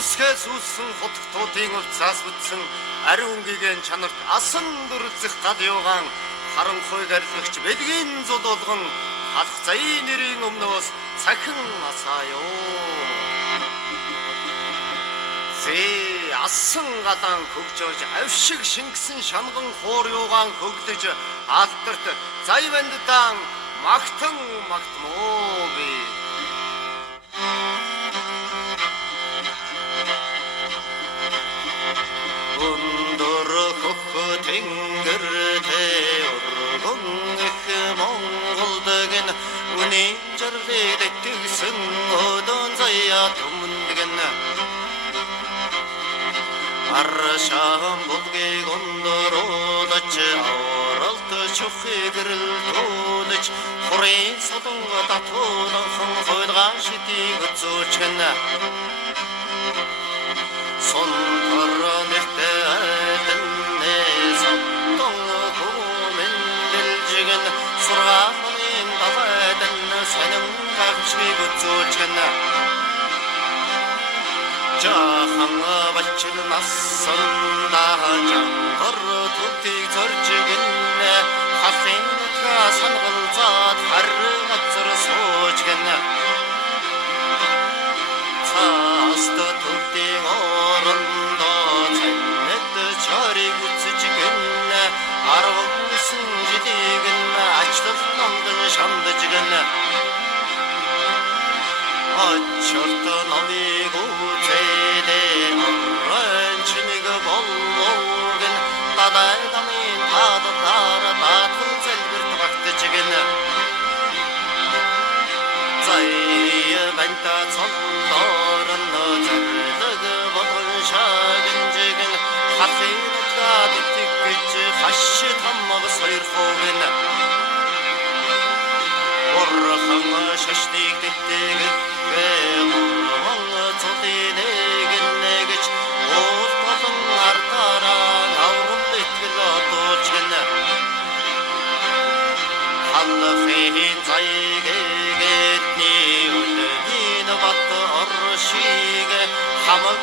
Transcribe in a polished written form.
Үсгээс үүссэн хотгтуудын өвцөөс бүтсэн ариун гиген чанарт асан дүрзэх гал юугаан харанхуй гарлагч бэлгийн зул болгон алх заяа нэрийн өмнөөс цахин асаё. Зээ асан галан хөгжөөж авшиг шингэсэн шанган хуур юугаан хөглөж алдарт зайвандаан магтан магтмоо би. Тэнгэр тэоргон их Монголдгийн үнийн жарлыг тэгсэн өдөн заяа түмэндгэн аршаан булгийг ондоролж авралт чухыг гэрэлтүүлж хүрийн содон татуулхан хойлгаан шидийг зүүчгэн сон тарнэртэ сургааны даваадан сонин гавчгийг үзүүлчихнэ. Жахан балчил нассанда жангар тутыг зорж гинэ халын утга сангалзаад харгацар сууж гинэ. Цаст тутыг орондоо цэнэт чарыг үзэж гинэ арвсан жилиг ачлал номдон шамдаж гэнэ очорт номыг үзэдэ ранчнийг боллогэн тадай дамын тадтара татхан зэлбэрт багтаж гэнэ зая банта цоллорн зэрлэг болон шагэнжигэн хатынутга дитгэж хаши таммаг сойрхогэн орхан шашныг дитгэж орхон цодинэг нэгж уул болон артараа аврал итгэл одуулжгэн халлахын зайгэгэдний үлдийн бат оршиг хамаг